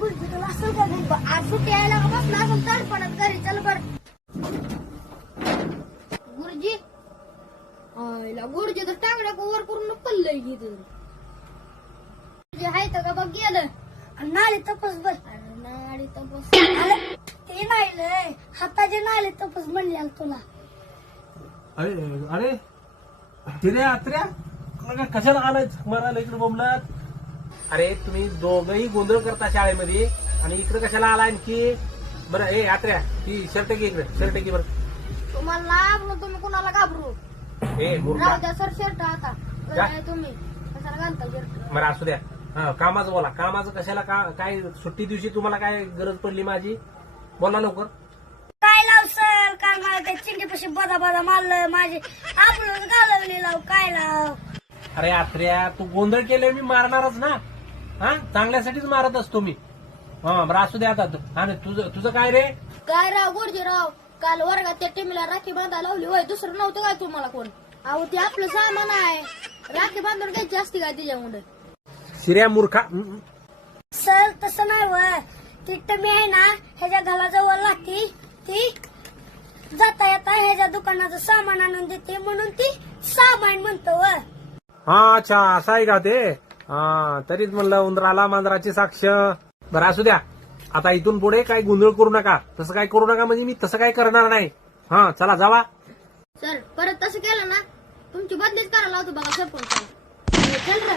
गुरुजी तुला असं का नाही? आज सुट्टी यायला का बसला असं तडपणत घरी चल बर. गुरुजी आईला गुरुजी तर टांगड्या वर करून पडलंय की हाय तर का बघ गेलं नाळे तपस बस. अरे नाळे तपस ते नाही हाताचे नाळे तपस म्हणले तुला. अरे अरे तिरे आत्र्या कशाला आलाय मरायला इकडे बोंबलात? अरे तुम्ही दोघही गोंधळ करता शाळेमध्ये आणि इकडे कशाला आला आणखी? बरं ए आत्र्या ती शर्ट घे इकडे, शर्ट घे बरं. तुम्हाला लागलो तुम्ही कुणाला घाबरू? ए मूर्खा, राहू द्या सर शर्ट आता जा. तुम्ही कशाला घालता शर्ट? बरं असू द्या. हा कामाचं बोला. कामाचं कशाला काय सुट्टी दिवशी तुम्हाला काय गरज पडली माझी? बोला लवकर. काय लाव सर काय मला त्या चिंडीपाशी बदा बदा मारलं माझे आपण घालवले लाव काय लाव. अरे आत्र्या तू गोंधळ केले मी मारणारच ना. हा चांगल्यासाठीच मारत असतो मी. हा बरं असू द्या आता. हा तुझं तुझं काय रे? काय राव गुरुजीराव काल वर्गात त्या टीमला राखी बांधा लावली होय दुसरं नव्हतं काय तुम्हाला कोण? अहो ते आपलं सामान आहे राखी बांधून घ्यायची असते काय तिच्यामुळे? शिर्या मूर्खा. सर तसं नाही वय ती टमी आहे ना ह्याच्या घराजवळ लागती ती जाता येता ह्याच्या दुकानाचं सामान आणून देते म्हणून ती सामान म्हणतो व. हा अच्छा असं आहे का ते? हा तरीच म्हणलं उंदराला मांजराची साक्ष. बरं असू द्या. आता इथून पुढे काही गोंधळ करू नका. तसं काय करू नका म्हणजे मी तसं काय करणार नाही. हा चला जावा. सर परत तसं केलं ना तुमची बदलीच करायला लावतो बघा सरपंच. चल रे.